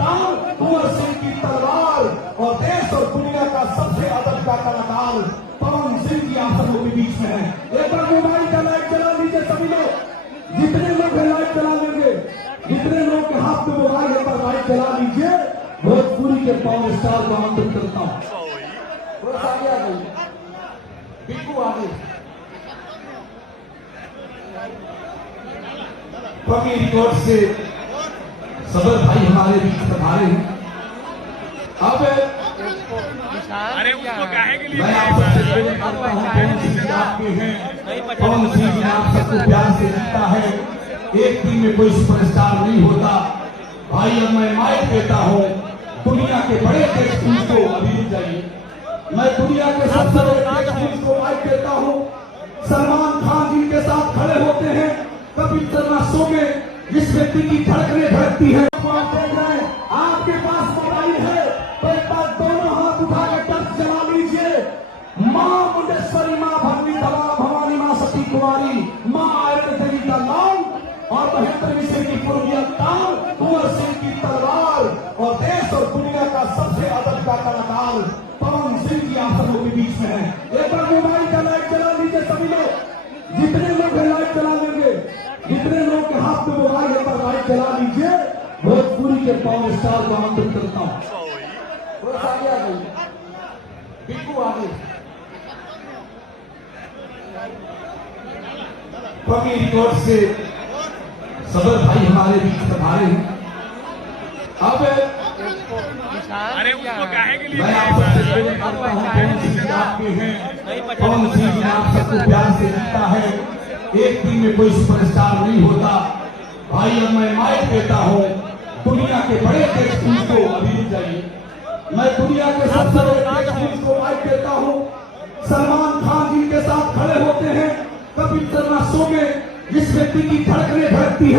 ताल, कुंवर सिंह की तलवार और देश और दुनिया का सबसे अदब का कलाकार पवन सिंह की आप सबों के बीच में है। एक बार मोबाइल का लाइट चला लीजिए सभी लोग, जितने लोग लाइट चला लेंगे, जितने लोग के हाथ में मोबाइल है पर लाइट चला लीजिए। भोजपुरी के पावर स्टार को आमंत्रित करता हूँ। बिल्कुल आगे कॉपी रिकॉर्ड से सदर भाई हमारे बीच पधारे हैं। अब अरे उसको काहे के लिए मैं आप सबसे निवेदन करता हूं, पवन सिंह जी आपके हैं, पवन सिंह जी आप सबको प्यार से जीता है। एक टीम में कोई सुपरस्टार नहीं होता भाई। अब मैं माइक देता हूं दुनिया के बड़े टेक्सट को, अभी रुक जाइए, मैं दुनिया के सबसे बड़े टेक्सट को माइक देता हूं। सलमान खान जी के साथ खड़े होते हैं कपिल शर्मा शो में, जिस व्यक्ति की धड़कनें धड़कती है। आपके पास मोबाइल है तो एक बार दोनों हाथ उठा के टच जला लीजिए। मां मुंडेश्वरी, मां भगनी धवा भवानी, मां सती कुमारी, मां आयरन देवी का नाम और महेंद्र मिश्र की पूर्वीय ताल, कुंवर सिंह की तलवार और देश और दुनिया का सबसे अदब का कलाकार पवन सिंह की आप सबों के बीच में है। एक बार मोबाइल का लाइट चला लीजिए सभी लोग, जितने लोग लाइट चला लेंगे, जितने लोग के हाथ में मोबाइल है पर लाइट चला लीजिए। भोजपुरी के पावर स्टार को आमंत्रित करता हूँ। बिल्कुल आगे कॉपी रिकॉर्ड से सदर भाई हमारे बीच पधारे हैं। अब अरे उसको काहे के लिए मैं आप सबसे निवेदन करता हूं, पवन सिंह जी आपके हैं, पवन सिंह जी आप सबको प्यार से जीता है। एक टीम में कोई सुपरस्टार नहीं होता भाई। अब मैं माइक देता हूं दुनिया के बड़े टेक्सट को, अभी रुक जाइए, मैं दुनिया के सबसे बड़े टेक्सट को माइक देता हूं। सलमान खान जी के साथ खड़े होते हैं कपिल शर्मा शो में, जिस व्यक्ति की धड़कनें धड़कती है।